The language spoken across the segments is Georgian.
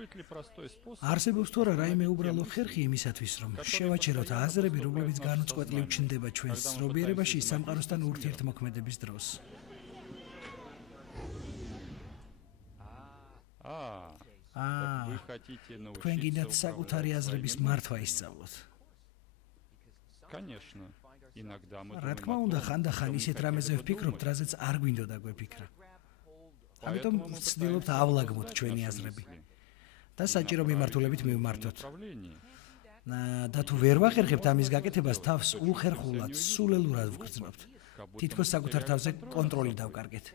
არსებობს თუ არა რაიმე უბრალო ხერხი იმისათვის, რომ შევაჩეროთ აზრები, რომლებიც განუწყვეტლივ ჩნდება ჩვენს ზრობიერებაში სამყაროსთან ურთიერთმოქმედების დროს. თქვენ გინდათ საკუთარი აზრების მართვა ისწავლოთ. რა თქმა უნდა, ხანდახან ისეთ რამეზე ვფიქრობთ, რაზეც არ გვინდოდა გვეფიქრა. ამიტომ ვცდილობთავლაგმოთ ჩვენი აზრები და საჭირო მიმართულებით მივმართოთ. და თუ ვერ ვახერხებთ ამის გაკეთებას, თავს უხერხულად, სულელურად ვგრძნობთ. თითქოს საკუთარ თავზე კონტროლი დავკარგეთ.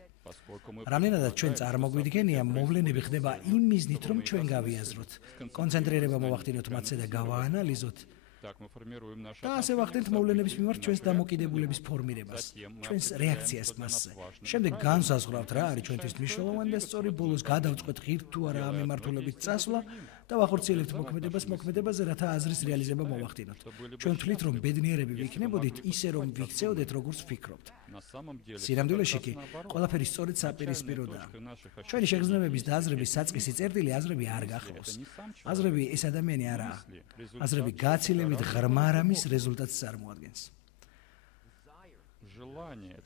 რამდენადაც ჩვენ წარმოგვიდგენია, მოვლენები ხდება იმ მიზნით, რომ ჩვენ გავიაზროთ, კონცენტრირება მოვახდინოთ მათზე და გავაანალიზოთ. და ასე ვახდენთ მოვლენების მიმართ ჩვენს დამოკიდებულების ფორმირებას, ჩვენს რეაქციას მასზე. შემდეგ განსაზღვრავთ რა არის ჩვენთვის მნიშვნელოვანი და სწორი ბოლოს გადავწყვეტ ღირთ თუ არა ამ მიმართულებით წასვლა და ვახორციელებთ მოქმედებაზე, რათა აზრის რეალიზება მოვახდინოთ. ჩვენ ვთვლით, რომ ბედნიერები ვიქნებოდით ისე, რომ ვიქცეოდეთ, როგორც ვფიქრობთ. სინამდვილეში კი ყველაფერი სწორედ საპირისპიროდაა. ჩვენი შეგრძნებების და აზრების საწყისი წერტილი აზრები არ გახლავს. აზრები ეს ადამიანი არაა. აზრები გაცილებით ღრმა რამის რეზულტატს წარმოადგენს.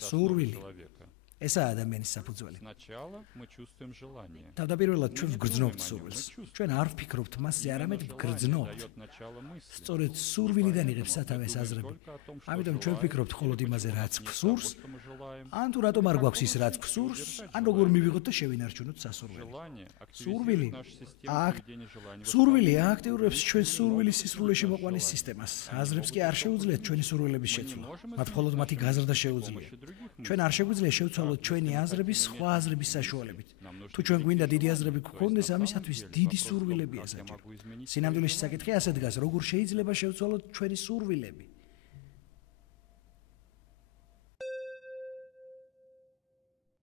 სურვილი ესაა ადამიანის საფუძველი. თავდაპირველად ჩვენ ვგრძნობთ სურვილს. ჩვენ არ ვფიქრობთ მასზე, არამედ ვგრძნობთ. სწორედ სურვილიდან იღებს სათავეს აზრები. ამიტომ ჩვენ ვფიქრობთ მხოლოდ იმაზე, რაც გვსურს, ან თუ რატომ არ გვაქვს ის, რაც გვსურს, ან როგორ მივიღოთ და შევინარჩუნოთ სასურველი. სურვილი აქტიურებს ჩვენს სურვილის სისრულეში მოყვანის სისტემას. აზრებს კი არ შეუძლიათ ჩვენი სურვილების შეცვლა. მათ მხოლოდ მათი გაზრდა შეუძლია. ჩვენ არ შეგვიძლია შევცვალოთ ჩვენი აზრები სხვა აზრების საშუალებით. თუ ჩვენ გვინდა დიდი აზრები გვქონდეს, ამისათვის დიდი სურვილებია საჭირო. სინამდვილეში საკითხი ასე დგას, როგორ შეიძლება შევცვალოთ ჩვენი სურვილები.